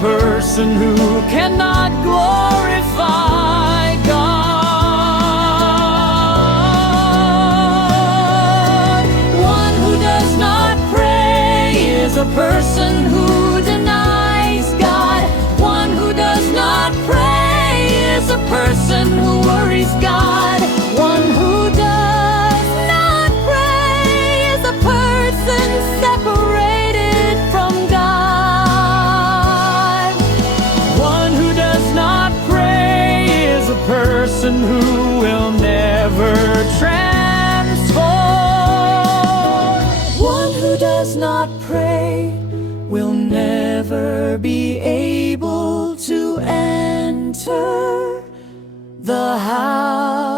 person who cannot glorify God. One who does not pray is a person who denies God. One who does not pray is a person who worries God. One who does not pray is a person separated from God. One who does not pray is a person who will never transform. One who does not pray will never be able to enter the house